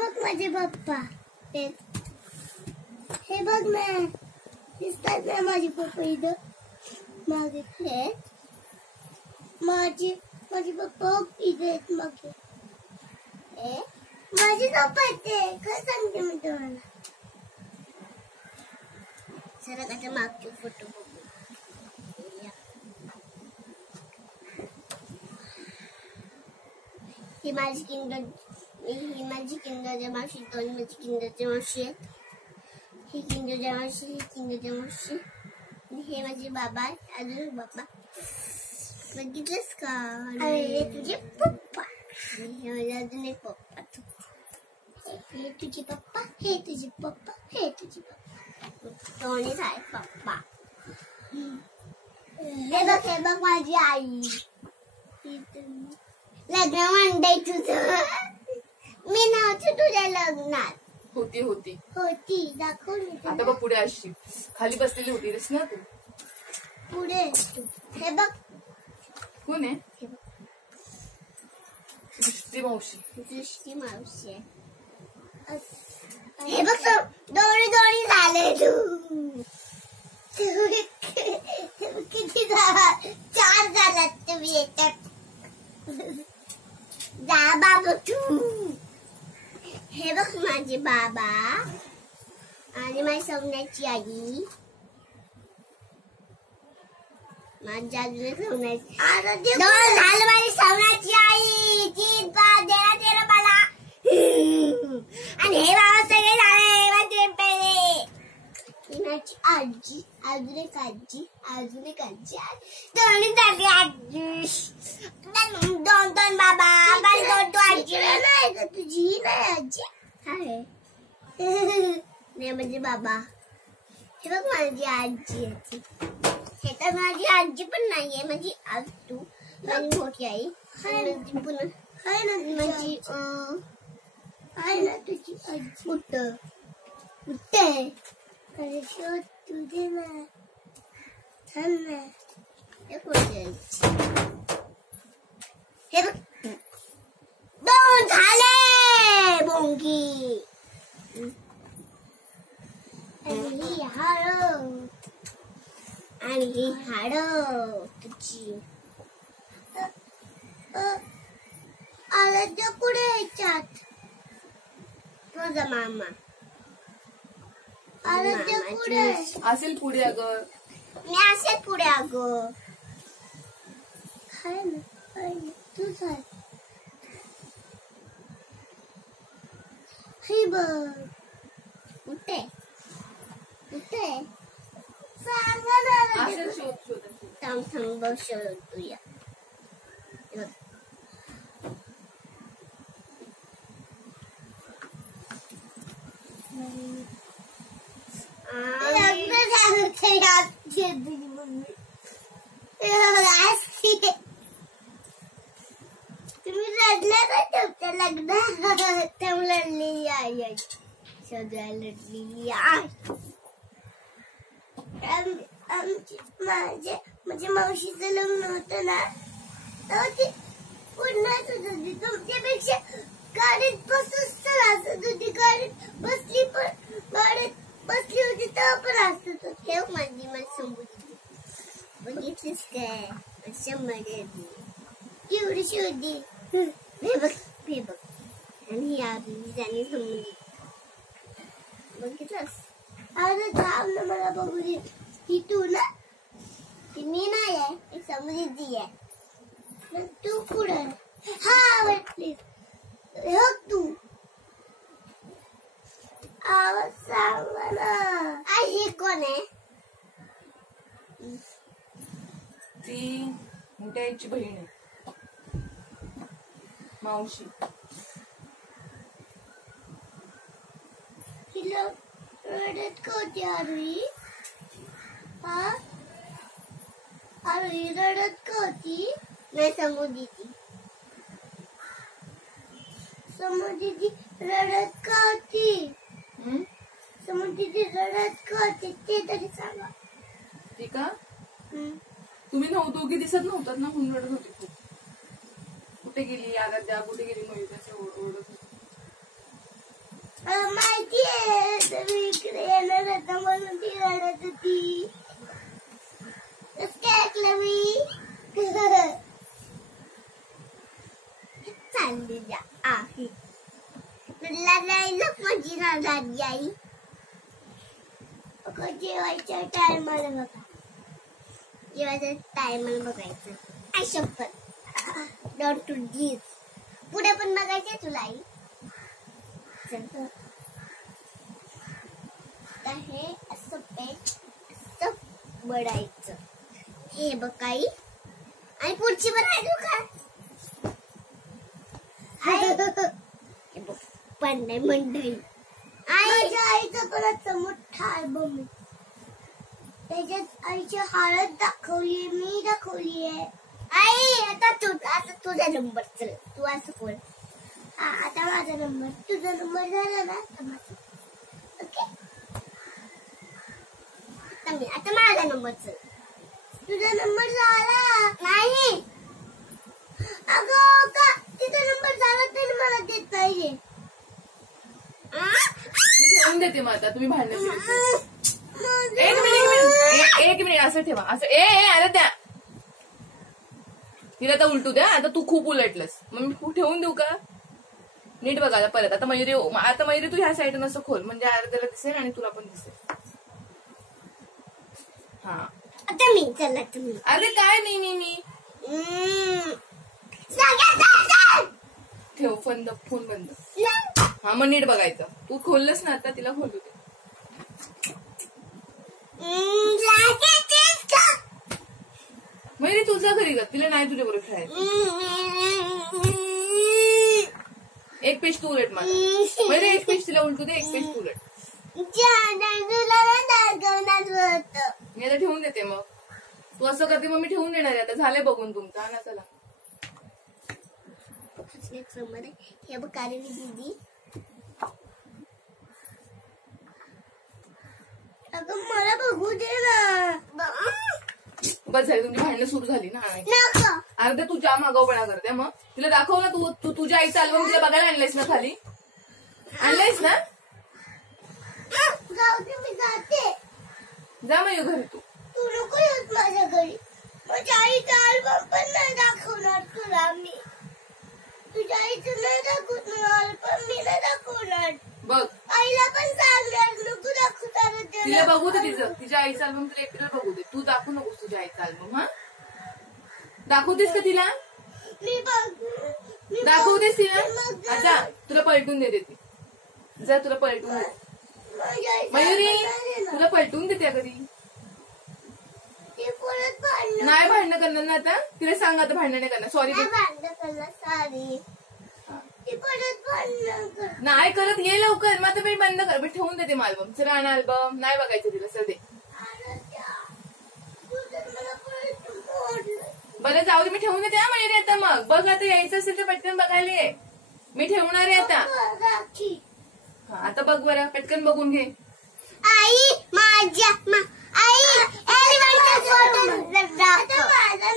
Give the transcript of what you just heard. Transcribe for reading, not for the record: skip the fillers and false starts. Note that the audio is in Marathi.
बघ माझे पप्पा, हे बघ ना, दिसतात ना माझे पप्पा इथं मागे. हे माझे पप्पा इथे आहेत मागे. माझे पप्पा येते काय सांगते मी तुम्हाला. जरा त्याच्या मागचे फोटो बघू. ही माझी किंडरच्या मावशी, दोन माझी किंडरच्या मावशी आहेत. ही किंडरच्या मावशी, ही किंडरच्या मावशी. हे माझे बाबा, अजून बाबा. बघितलंस का? हे तुझे पप्पा. हे माझे अजून एक पप्पा. हे तुझे पप्पा, हे तुझे पप्पा, हे तुझे पप्पा. दोन्ही आहेत पप्पा. हे बघ माझी आई. लग्न म्हणताय तुझं? मी नव्हते तुझ्या लग्नात. होती दाखव. आता बघ पुढे अशी खाली बसलेली होतीस ना तू. पुढे हे बघ कोण आहे? दृष्टी मावशी. हे बघ दोन्ही झाले. तू किती 4 झालात तुम्ही येतात. जा बाबा तू. हे बघ माझे बाबा आणि माझी सोन्याची आई. माझ्या अजून सोन्याची झालं माझी सोन्याची आई. 3 5 13 मला. आणि हे बाबा सगळे झाले माझे पहिले. माझी आजी, अजून एक आजी, दोन्ही झाली आजी. 2 बाबा, 2 आजी. नाही का तुझी नाही आजी? आहे नाही म्हणजे बाबा. हे बघ माझी आजी. हे तर माझी आजी पण नाहीये, माझी आजू माझी मोठी आई. पुन्हा आहे ना माझी आहे ना तुझी आजी. कुठे अरे शोध तुझे ना. छान ना. हे कुठे? हे बघ 2 झाले बोंगी. आणि ही हाड तुझी. आराध्य कुठे ह्याच्यात? तुझा मामा. आराध्य पुढे असेल पुढे. अगं मी असेल पुढे. अगं हाय ना तूच आहे. हे बघ कुठे सांगा ना. असेल. शोध थांब शोधूया. तुम्ही रडल्या का तुमच्या लग्नात? लढलेली आई शोधायला लढलेली आई. माझ्या मावशीचं लग्न होतं ना, तेव्हा ती पुन्हाच होत होती. तुमच्यापेक्षा गाडीत बसूच तर हसत होती. गाडीत बसली होती तेव्हा पण हसत होती. ठेव माझी समोर बघितलीस काय? केवढीशी होती. हे बघ आणि त्याने समोर बघितलंस. अरे थांब ना मला बघू दे. ती तू ना? ती मी नाही आहे, एक समृद्धी आहे. तू कुठं? हा वाटली तू. आवाज सांगा ना. हे कोण आहे? ती मोठ्या आईची बहीण आहे, मावशी. तिला रडत का होती आरुई? आरुई रडत का होती? नाही समृद्धी रडत का होती? समृद्धी रडत का होती ते तरी सांगा. ती का? तुम्ही दोघी दिसत नव्हतात ना, म्हणून रडत होती खूप. कुठे गेली आराध्या, कुठे गेली मयुराच्या ओरडत होती. माहितीये तुम्ही इकडे येणार होता म्हणून ती रडत होती. कसं ऐकलं मी चालली जा आहे तुला जायला माझी राजी आई. जेवायच्या टायमाला बघा जेवायच्या टायमाला बघायचं. आय शपथ डोंट टू जीज पुढे पण बघायचे तुला आई. हे असं पेट असं बडायचं हे बघ आई. आणि पुढची बनायचो का पण नाही मंडळी. आईच्या आईचा परत मोठा अल्बम त्याच्यात आईची हळद दाखवली मी दाखवली आहे. आई आता तुझा नंबर चल तू असं बोल. आता माझा नंबर तुझा नंबर झाला ना ओके. आता माझा नंबर चल. तुझा नंबर झाला नाही अगं का तिचा नंबर झाला तरी मला देत नाहीये. ठेवून देते मग आता तुम्ही भांडण. एक मिनिट असं ठेवा असं. अरे द्या तिला आता उलटू द्या. आता तू खूप उलटलंस मग मी ठेवून देऊ का. नीट बघायला परत. आता मयुरी तू ह्या साईडून असं खोल म्हणजे अर्ध्याला दिसेल आणि तुला पण दिसेल. हा आता मी चला तुम्ही. अरे काय मी ठेव फोन बंद. हा मग नीट बघायचं. तू खोललंस ना आता तिला खोलू दे. मयुरी तुझा घरी कर तिला नाही तुझ्या बरोबर खेळायचं. एक पेज तू उलट मला मयुरी. एक पेज तिला उलटू दे. एक पेज तू उलट. मी आता ठेवून देते. मग तू असं करते मग मी ठेवून देणार आहे. आता झालंय बघून तुमचा ना. चला हे बघ कारेली दीदी अगं मला बघू दे ना. बस झाली तुमची भांडणं सुरू झाली ना. अर्धा तू जाम आगाऊपणा करते. मग तिला दाखव ना. तू तुझ्या आईचा अल्बम तिला बघायला आणलायस ना. खाली आणलायस ना. मी जाते. जा मग घरी. तू नको येत माझ्या घरी. माझ्या आईचा अल्बम पण नाही दाखवणार तुला मी. तुझ्या आईचं नाही दाखवणार अल्बम मी नाही दाखवणार. बघ आईला पण सांगणार नको दाखवू. तिला बघू दे. तिच्या आईचा अल्बम तुला एकटीला बघू दे. तू दाखवू नकोस तुझ्या आईचा अल्बम. हा दाखवतेस का तिला. मी दाखवतेस तिला. अच्छा तुला पलटून देते ती. जा तुला पलटून दे. मयुरी तुला पलटून देते कधी. नाही भांडणं करणार ना आता. तिला सांग आता भांडण नाही करणार. सॉरी नाही करत. ये लवकर. मग आता मी बंद कर. मी ठेवून देते मग अल्बम. चला आणा अल्बम. नाही बघायचं तिला. सर दे. बरं जाऊ दे. मी ठेवून देते. मयुरी आता मग बघ. आता यायचं असेल तर पटकन बघायला ये. मी ठेवणार आहे आता. हा आता बघ बरं. पटकन बघून घे. आई माझ्या आई माझा